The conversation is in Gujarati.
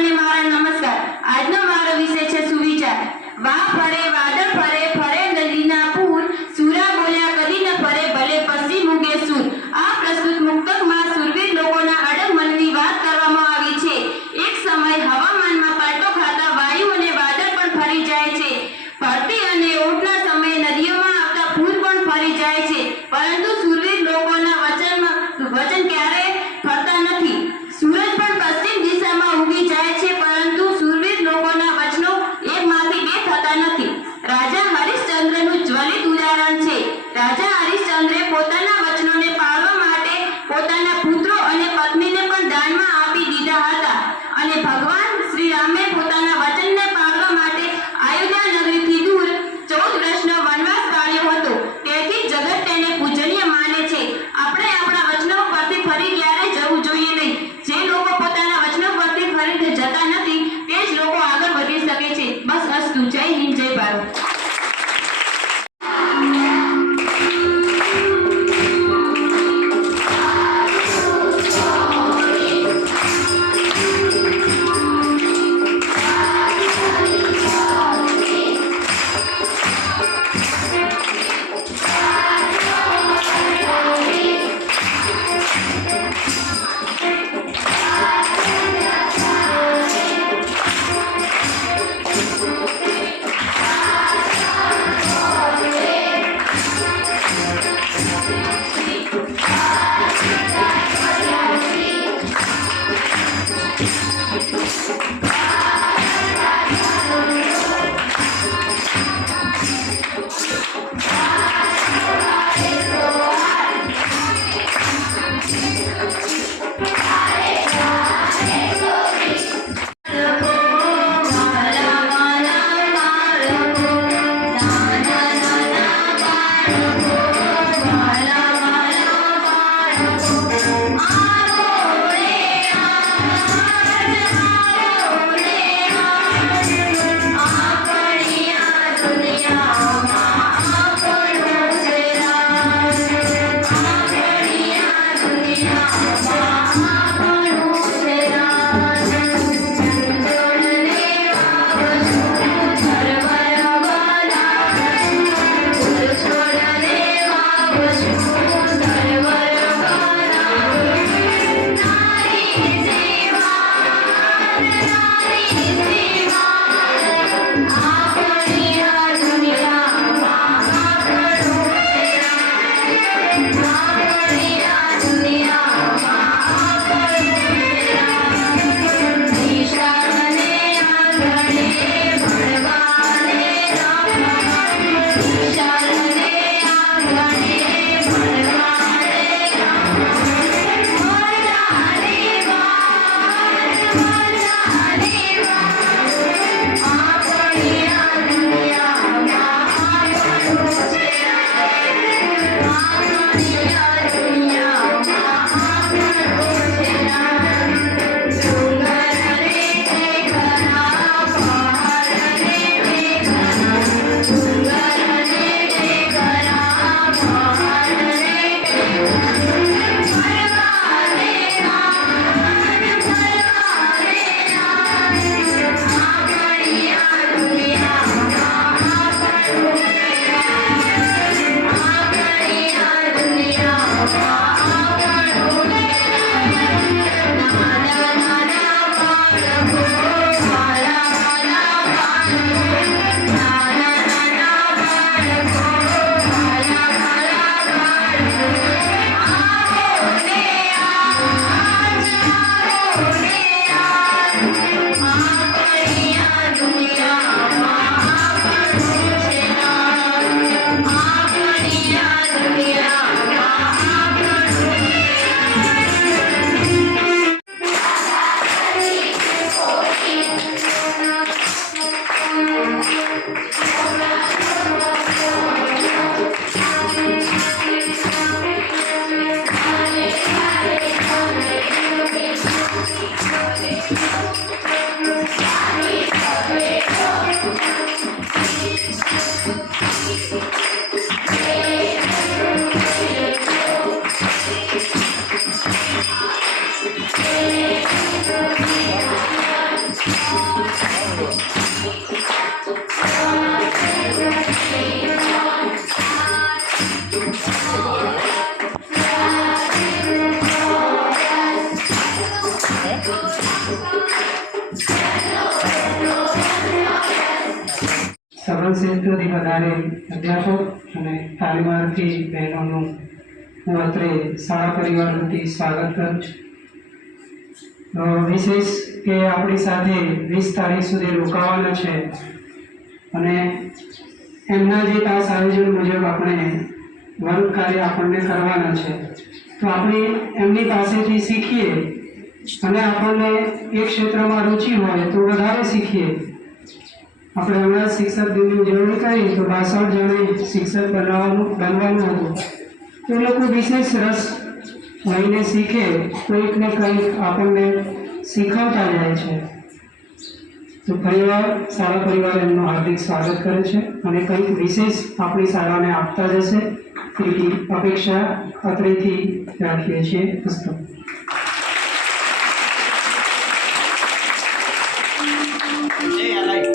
સૌને મારા નમસ્કાર। આજનો મારો વિષય છે સુવિચાર। વાહ ફરે વાદળ ફરે ફરે નદીના પૂર, સુરા બોલ્યા કદી ન ફરે ભલે પશ્ચિમ ઉગે સૂર। આ પ્રસ્તુત મુક્તકમાં સુરવીર લોકોના અડગ મનની વાત કરવામાં આવી છે। એક સમય હવામાનમાં પલટો ખાતા વાયુ અને વાદળ પણ ફરી જાય છે। ભરતી અને ઊંટના સમયે નદીઓમાં આવતા પૂર પણ ફરી જાય છે, પરંતુ સુરવીર લોકોના વચન ક્યારેય ફરતા નથી। સૂરજ પણ પશ્ચિમ દિશામાં ઉગી જાય છે, પરંતુ સુરવીર લોકોના વચનો એકમાંથી બે થતા નથી। રાજા હરિશ્ચંદ્રનું જ્વલિત ઉદાહરણ છે। રાજા હરિશ્ચંદ્રે પોતાના વચનોને પાળવા માટે પોતાના પુત્રો અને પત્નીને પણ દાનમાં આપી દીધા હતા, અને ભગવાન શ્રી રામે પોતાના વચનને પાળવા માટે અયોધ્યા નગરીથી દૂર 14 વર્ષનો વનવાસ કાઢ્યો હતો। તેથી જગત તેને પૂજનીય માને છે। આપણે આપણા વચનો પરથી ફરી ક્યારેય જવું જોઈએ નહીં। જે લોકો પોતાના વચનો પરથી ફરી જતા નથી, તે જ લોકો આગળ વધી શકે છે। બસ અસ્તુ। જય હિન્દ, જય ભારત। શ્રેષ્ઠથી વધારે અધ્યાપક અને તાલીમાર્થી બહેનોનું હું અત્રે શાળા પરિવાર વતી સ્વાગત કરું છું. વિશેષ કે આપણી સાથે 20 તારીખ સુધી રોકાવાના છે અને એમના જે ખાસ આયોજન મુજબ આપણે વર્ગ કાર્ય આપણને કરવાના છે, તો આપણે એમની પાસેથી શીખીએ અને આપણને એક ક્ષેત્રમાં રુચિ હોય તો વધારે શીખીએ. આપણે હમણાં શિક્ષક દિનની ઉજવણી કરી તો 62 જણે શિક્ષક બનવાનું હતું, તો એ લોકો વિશેષ રસ લઈને શીખે, કંઈક ને કંઈક આપણને શીખવતા જાય છે. તો પરિવાર, શાળા પરિવાર એમનું હાર્દિક સ્વાગત કરે છે અને કંઈક વિશેષ આપણી શાળાને આપતા જશે તેવી અપેક્ષા અત્રેથી રાખીએ છીએ. પુસ્તક Yeah, I like